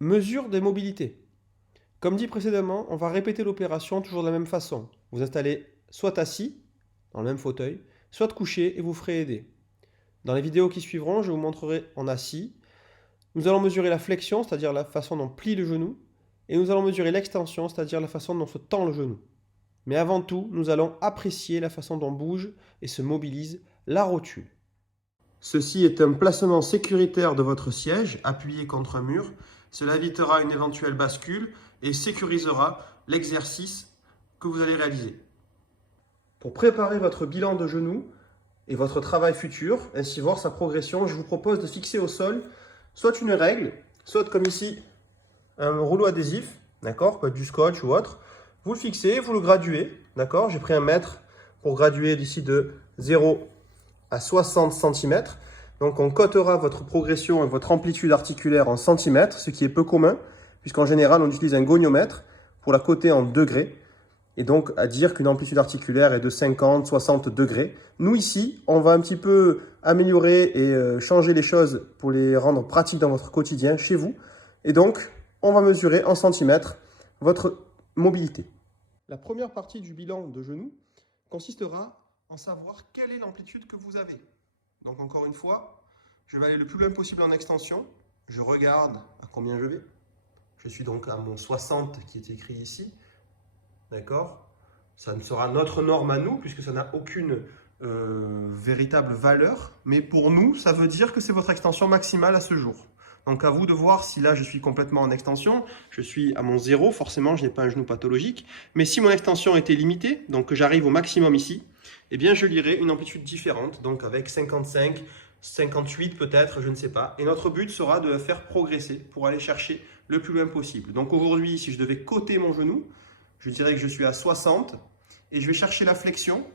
Mesure des mobilités. Comme dit précédemment, on va répéter l'opération toujours de la même façon. Vous installez soit assis, dans le même fauteuil, soit couché et vous ferez aider. Dans les vidéos qui suivront, je vous montrerai en assis. Nous allons mesurer la flexion, c'est-à-dire la façon dont plie le genou, et nous allons mesurer l'extension, c'est-à-dire la façon dont se tend le genou. Mais avant tout, nous allons apprécier la façon dont bouge et se mobilise la rotule. Ceci est un placement sécuritaire de votre siège, appuyé contre un mur. Cela évitera une éventuelle bascule et sécurisera l'exercice que vous allez réaliser. Pour préparer votre bilan de genou et votre travail futur, ainsi voir sa progression, je vous propose de fixer au sol soit une règle, soit comme ici, un rouleau adhésif, d'accord, peut être du scotch ou autre. Vous le fixez, vous le graduez, d'accord. J'ai pris un mètre pour graduer d'ici de 0 à 60 cm. Donc on cotera votre progression et votre amplitude articulaire en centimètres, ce qui est peu commun, puisqu'en général on utilise un goniomètre pour la coter en degrés, et donc à dire qu'une amplitude articulaire est de 50-60 degrés. Nous ici, on va un petit peu améliorer et changer les choses pour les rendre pratiques dans votre quotidien chez vous. Et donc, on va mesurer en centimètres votre mobilité. La première partie du bilan de genou consistera en savoir quelle est l'amplitude que vous avez. Donc encore une fois, je vais aller le plus loin possible en extension. Je regarde à combien je vais. Je suis donc à mon 60 qui est écrit ici. D'accord? Ça ne sera notre norme à nous puisque ça n'a aucune véritable valeur. Mais pour nous, ça veut dire que c'est votre extension maximale à ce jour. Donc à vous de voir si là je suis complètement en extension, je suis à mon 0, forcément je n'ai pas un genou pathologique. Mais si mon extension était limitée, donc que j'arrive au maximum ici, eh bien je lirai une amplitude différente, donc avec 55, 58 peut-être, je ne sais pas. Et notre but sera de la faire progresser pour aller chercher le plus loin possible. Donc aujourd'hui, si je devais coter mon genou, je dirais que je suis à 60 et je vais chercher la flexion.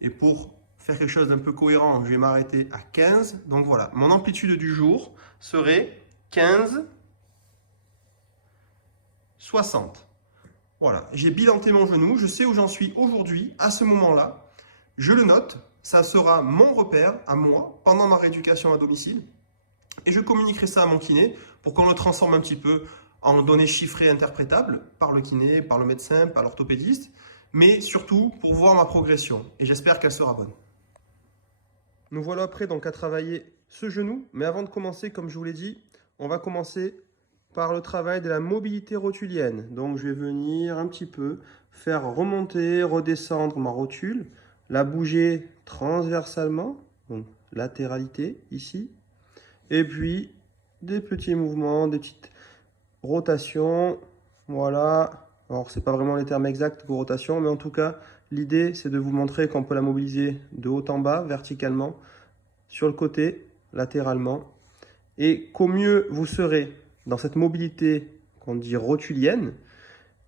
Et pour faire quelque chose d'un peu cohérent, je vais m'arrêter à 15. Donc voilà, mon amplitude du jour serait 15, 60. Voilà, j'ai bilanté mon genou, je sais où j'en suis aujourd'hui, à ce moment-là. Je le note, ça sera mon repère à moi pendant ma rééducation à domicile. Et je communiquerai ça à mon kiné pour qu'on le transforme un petit peu en données chiffrées interprétables par le kiné, par le médecin, par l'orthopédiste, mais surtout pour voir ma progression. Et j'espère qu'elle sera bonne. Nous voilà prêts donc à travailler ce genou, mais avant de commencer, comme je vous l'ai dit, on va commencer par le travail de la mobilité rotulienne. Donc je vais venir un petit peu faire remonter, redescendre ma rotule, la bouger transversalement, donc latéralité ici, et puis des petits mouvements, des petites rotations, voilà. Alors c'est pas vraiment les termes exacts de rotation, mais en tout cas, l'idée c'est de vous montrer qu'on peut la mobiliser de haut en bas, verticalement, sur le côté, latéralement, et qu'au mieux vous serez dans cette mobilité qu'on dit rotulienne,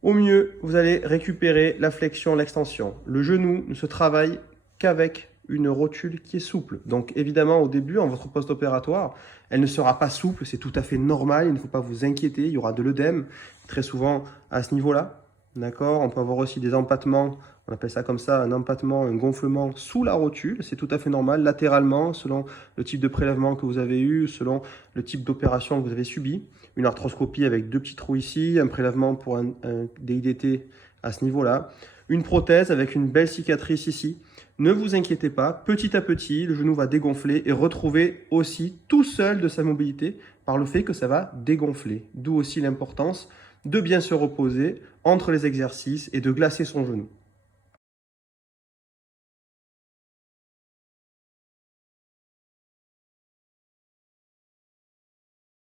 au mieux vous allez récupérer la flexion, l'extension. Le genou ne se travaille qu'avec une rotule qui est souple. Donc évidemment au début, en votre post-opératoire, elle ne sera pas souple, c'est tout à fait normal, il ne faut pas vous inquiéter, il y aura de l'œdème très souvent à ce niveau-là. D'accord? On peut avoir aussi des empattements, on appelle ça comme ça, un empattement, un gonflement sous la rotule, c'est tout à fait normal, latéralement, selon le type de prélèvement que vous avez eu, selon le type d'opération que vous avez subi. Une arthroscopie avec deux petits trous ici, un prélèvement pour un DIDT à ce niveau-là, une prothèse avec une belle cicatrice ici. Ne vous inquiétez pas, petit à petit, le genou va dégonfler et retrouver aussi tout seul de sa mobilité par le fait que ça va dégonfler. D'où aussi l'importance de bien se reposer entre les exercices et de glacer son genou.